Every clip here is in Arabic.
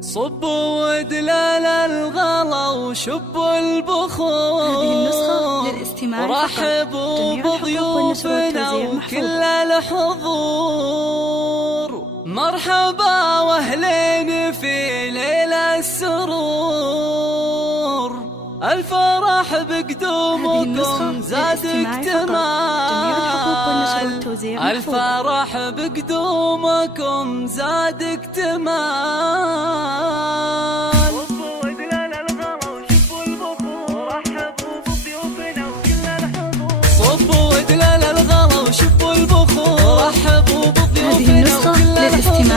صبوا ودلال الغلا وشبوا البخور. هذه النسخة للاستماع فقط. رحبوا بضيوفنا وكل الحضور. مرحبا واهلين في ليل السرور. الفرح بقدومكم زاد اكتمال. الفرح بقدومكم زاد اكتمال. صبوا ودلال الغلا وشبوا البخور. رحبوا بضيوفنا وكل الحضور. صبوا ودلال الغلا وشبوا البخور. رحبوا بضيوفنا وكل الحضور.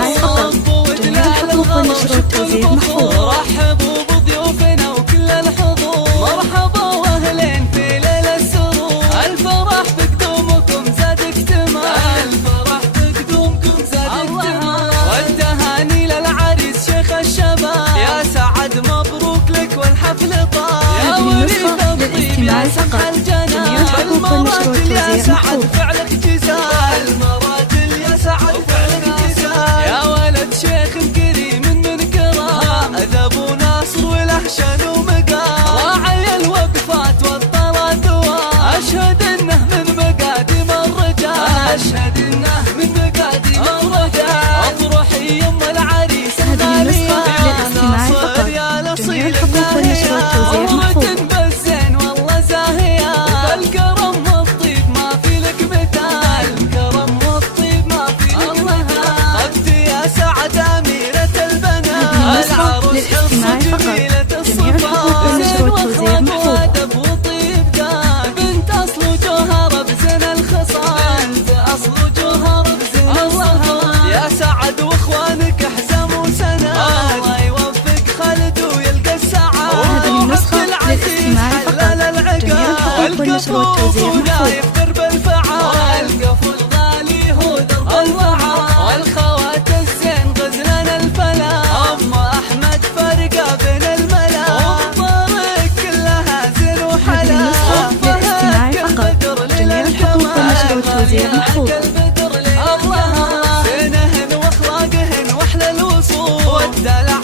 صبوا ودلال الغلا وشبوا البخور. رحبوا بضيوفنا وكل الحضور. مرحبا واهلين في ليل السرور. الفرح بقدومكم زاد اكتمال. الفرح بقدومكم زاد اكتمال. والتهاني للعريس شيخ الشباب. يا سعد مبروك لك والحفل طاب. يا وليد الطيب يا سمح الجنان. المراجل يا سعد فعلك جزاء. المراجل يا سعد فعلك جزاء. يا ولد شيخ كريم من كرام. ذبو ناصر وله شان ومقام. راعي الوقفات والطرى دواء. أشهد إنه من مقادم الرجال. أشهد إنه من مقادم الرجال. أفرحي يم العريس الغالية. ناصر يا الأصيل الثانية. أمة بالزين والله زاهية. بالكرم والطيب ما في لك مثال. الكرم والطيب ما في لك مثال. أختي يا سعد أميرة البنات. العروس حصة جميلة الصفات. زين واخلاق وادب وطيب دان. بنت أصل وجوهر بزين الخصال. بنت أصل وجوهر بزين الخصال. يا سعد واخوانك حزام وسنان. الله يوفق خالد ويلقى السعادة. هذه النسخة للاستماع فقط. جميع الحقوق والنشر والتوزيع محفوظ. درب الفعال. القفو الغالي هو درب الفعال. والخوات الزين غزلان الفلا. أم أحمد فرقة بين الملا. والطريق كلها زين وحلا. هذه النسخة للاستماع فقط. جميع الحقوق والنشر والتوزيع محفوظ. الله زينهن واخلاقهن واحلى الوصول. والدلع